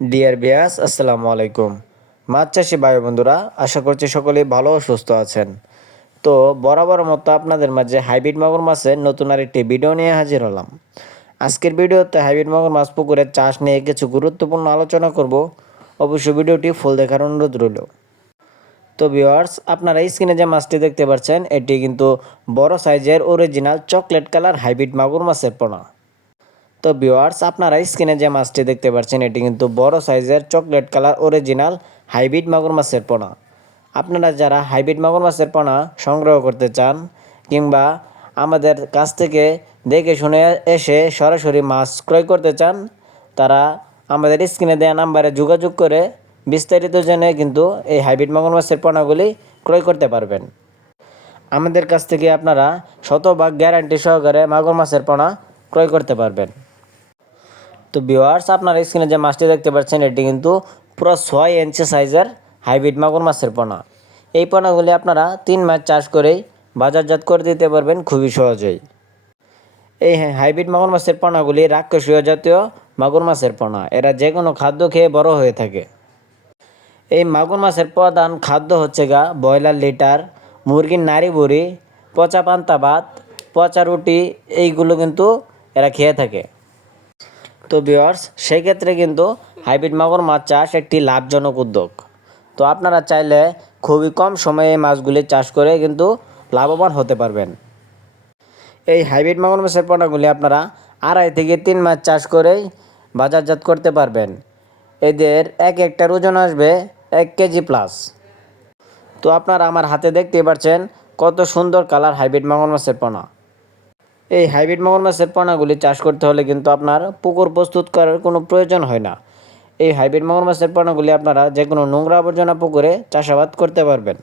Deer বিয়াস আসসালামু আলাইকুম। মাছ চাষি ভাই বন্ধুরা, আশা করছি সকলেই ভালো ও সুস্থ আছেন। তো বরাবর মতো আপনাদের মাঝে হাইব্রিড মাগুর মাছের নতুন আরেকটি ভিডিও নিয়ে হাজির হলাম। আজকের ভিডিওতে হাইব্রিড মাগুর মাছ পুকুরের চাষ নিয়ে কিছু গুরুত্বপূর্ণ আলোচনা করব। অবশ্যই ভিডিওটি ফুল দেখার অনুরোধ রইল। তো ভিউয়ার্স, আপনারা স্ক্রিনে যে মাছটি দেখতে পাচ্ছেন এটি কিন্তু বড় সাইজের অরিজিনাল চকলেট কালার হাইব্রিড মাগুর মাছের পোনা। তো ভিউয়ার্স, আপনারা স্ক্রিনে যে মাছটি দেখতে পাচ্ছেন এটি কিন্তু বড় সাইজের চকলেট কালার অরিজিনাল হাইব্রিড মাগুর মাছের পোনা। আপনারা যারা হাইব্রিড মাগুর মাছের পোনা সংগ্রহ করতে চান কিংবা আমাদের কাছ থেকে দেখে শুনে এসে সরাসরি মাছ ক্রয় করতে চান, তারা আমাদের স্ক্রিনে দেওয়া নাম্বারে যোগাযোগ করে বিস্তারিত জেনে কিন্তু এই হাইব্রিড মাগুর মাছের পোনাগুলি ক্রয় করতে পারবেন। আমাদের কাছ থেকে আপনারা শতভাগ গ্যারান্টি সহকারে মাগুর মাছের পোনা ক্রয় করতে পারবেন। তো ভিউয়ার্স, আপনারা স্ক্রিনে যে মাছটি দেখতে পাচ্ছেন এটি কিন্তু পুরো 6 ইঞ্চি সাইজের হাইব্রিড মাগুর মাছের পোনা। এই পোনাগুলি আপনারা 3 মাস চাষ করেই বাজারজাত করে দিতে পারবেন খুবই সহজেই। এই হাইব্রিড মাগুর মাছের পোনাগুলি রাক্ষসীয় জাতীয় মাগুর মাছের পোনা। এরা যে কোনো খাদ্য খেয়ে বড় হয়ে থাকে। এই মাগুর মাছের প্রধান খাদ্য হচ্ছে ব্রয়লার লিটার, মুরগির নাড়ি বুড়ি, পচা পান্তা ভাত, পচা রুটি, এইগুলো কিন্তু এরা খেয়ে থাকে। তো ভিউয়ার্স, সেই ক্ষেত্রে কিন্তু হাইব্রিড মাগুর মাছ চাষ একটি লাভজনক উদ্যোগ। তো আপনারা চাইলে খুবই কম সময়ে এই মাছগুলি চাষ করে কিন্তু লাভবান হতে পারবেন। এই হাইব্রিড মাগুর মাছের পোনাগুলি আপনারা 2.5 থেকে 3 মাস চাষ করেই বাজারজাত করতে পারবেন। এদের এক একটার ওজন আসবে 1 কেজি প্লাস। তো আপনারা আমার হাতে দেখতে পাচ্ছেন কত সুন্দর কালার হাইব্রিড মাগুর মাছের পোনা। এই হাইব্রিড মাগুর মাছের পোনাগুলি চাষ করতে হলে কিন্তু আপনার পুকুর প্রস্তুত করার কোনো প্রয়োজন হয় না। এই হাইব্রিড মাগুর মাছের পোনাগুলি আপনারা যে কোনো নোংরা আবর্জনা পুকুরে চাষাবাদ করতে পারবেন।